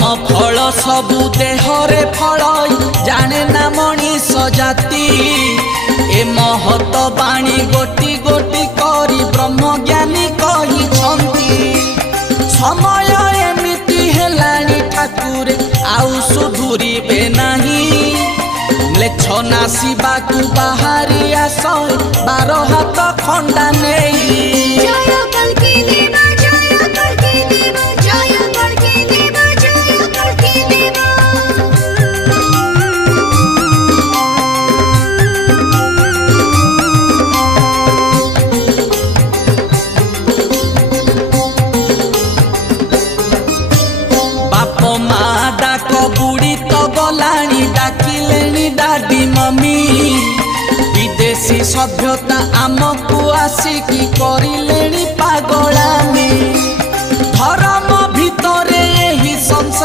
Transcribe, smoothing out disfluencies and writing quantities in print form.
फल सबु देहरे फल जाने ना मनीष जाति ए महत बाणी गोटी गोटी करी ब्रह्म ज्ञानी कही समय एमिति हेलानी ठाकुर आउ सुधुरीबे नहीं लेछ नासिबा को बाहरी आस 12 हाथ खंडा नहीं डाडी मम्मी विदेशी सभ्यता आमको आसिकी करिलेनी पागला।